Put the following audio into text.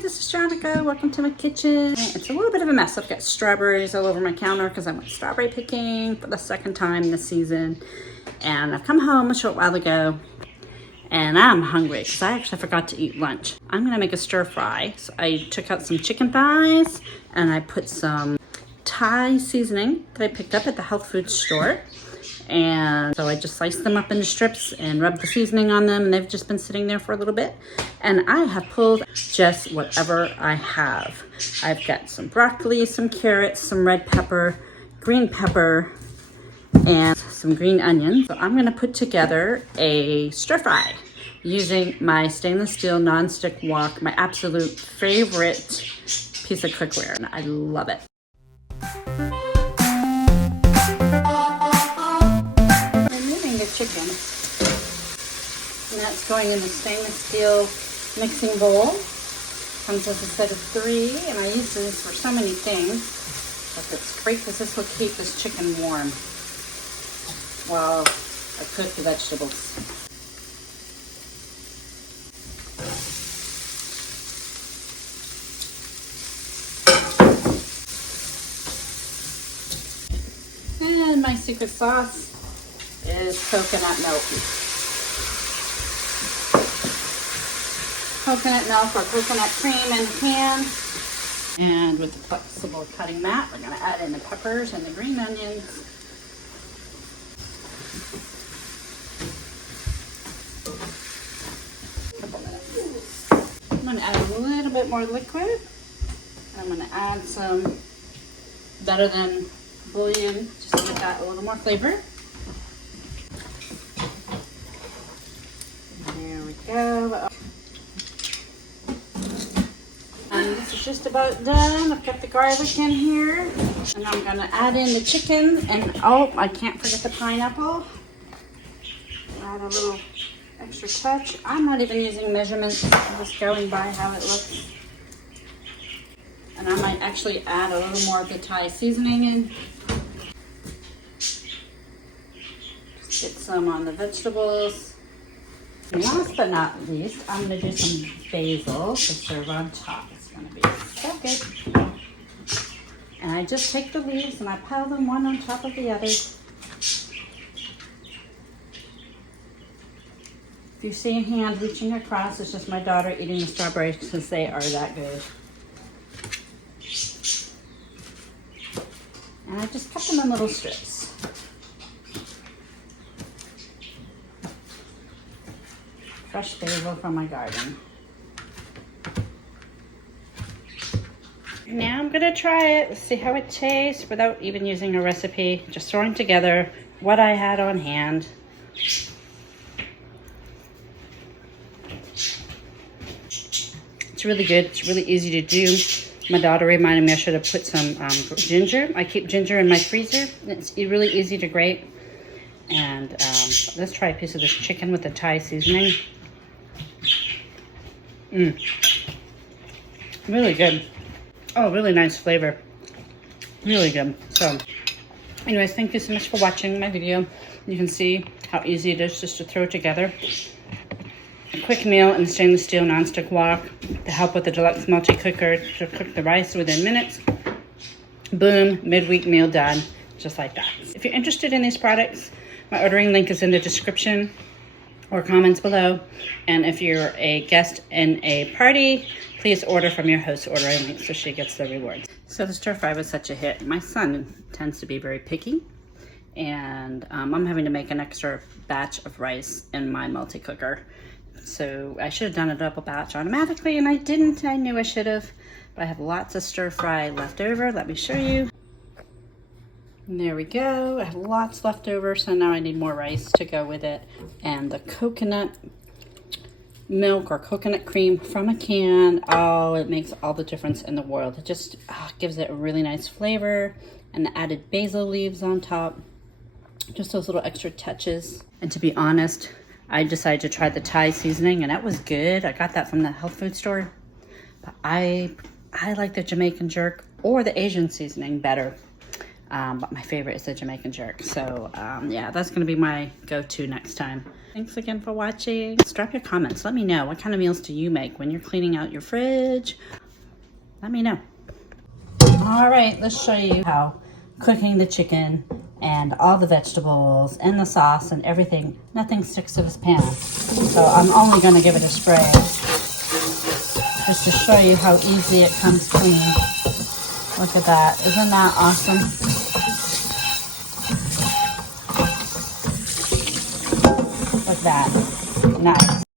this is Jonica. Welcome to my kitchen. It's a little bit of a mess. I've got strawberries all over my counter because I went strawberry picking for the second time this season. And I've come home a short while ago and I'm hungry because I actually forgot to eat lunch. I'm gonna make a stir fry. So I took out some chicken thighs and I put some Thai seasoning that I picked up at the health food store. And so I just sliced them up into strips and rubbed the seasoning on them, and they've just been sitting there for a little bit. And I have pulled just whatever I have. I've got some broccoli, some carrots, some red pepper, green pepper, and some green onions. So I'm gonna put together a stir fry using my stainless steel nonstick wok, my absolute favorite piece of cookware, and I love it. Chicken, and that's going in the stainless steel mixing bowl. Comes as a set of 3, and I use this for so many things, but it's great because this will keep this chicken warm while I cook the vegetables. And my secret sauce is coconut milk. Coconut milk or coconut cream in a can. And with the flexible cutting mat, we're gonna add in the peppers and the green onions. Couple minutes. I'm gonna add a little bit more liquid. I'm gonna add some better than bouillon just to get that a little more flavor. There we go. And this is just about done. I've got the garlic in here. And I'm gonna add in the chicken. And oh, I can't forget the pineapple. Add a little extra touch. I'm not even using measurements. I'm just going by how it looks. And I might actually add a little more of the Thai seasoning in. Just get some on the vegetables. And last but not least, I'm going to do some basil to serve on top. It's going to be so good. And I just take the leaves and I pile them one on top of the other. If you see a hand reaching across, it's just my daughter eating the strawberries because they are that good. And I just cut them in little strips. Fresh basil from my garden. Now I'm gonna try it. Let's see how it tastes without even using a recipe. Just throwing together what I had on hand. It's really good. It's really easy to do. My daughter reminded me I should have put some ginger. I keep ginger in my freezer. It's really easy to grate. And let's try a piece of this chicken with the Thai seasoning. Really good. Oh, really nice flavor. Really good. So, anyways, thank you so much for watching my video. You can see how easy it is just to throw together a quick meal in the stainless steel nonstick wok to help with the deluxe multi-cooker to cook the rice within minutes. Boom, midweek meal done, just like that. If you're interested in these products, my ordering link is in the description or comments below. And if you're a guest in a party, please order from your host ordering link so she gets the rewards. So the stir fry was such a hit. My son tends to be very picky, and I'm having to make an extra batch of rice in my multi-cooker. So I should have done a double batch automatically, and I didn't. I knew I should have, but I have lots of stir fry left over. Let me show you. And there we go. I have lots left over, so now I need more rice to go with it. And the coconut milk or coconut cream from a can, oh, it makes all the difference in the world. It just gives it a really nice flavor, and the added basil leaves on top. Just those little extra touches. And to be honest, I decided to try the Thai seasoning, and that was good. I got that from the health food store. But I like the Jamaican jerk or the Asian seasoning better. but my favorite is the Jamaican jerk. So yeah, that's gonna be my go-to next time. Thanks again for watching. Just drop your comments. Let me know, what kind of meals do you make when you're cleaning out your fridge? Let me know. All right, let's show you how cooking the chicken and all the vegetables and the sauce and everything, nothing sticks to this pan. So I'm only gonna give it a spray just to show you how easy it comes clean. Look at that, isn't that awesome? Look at that, nice.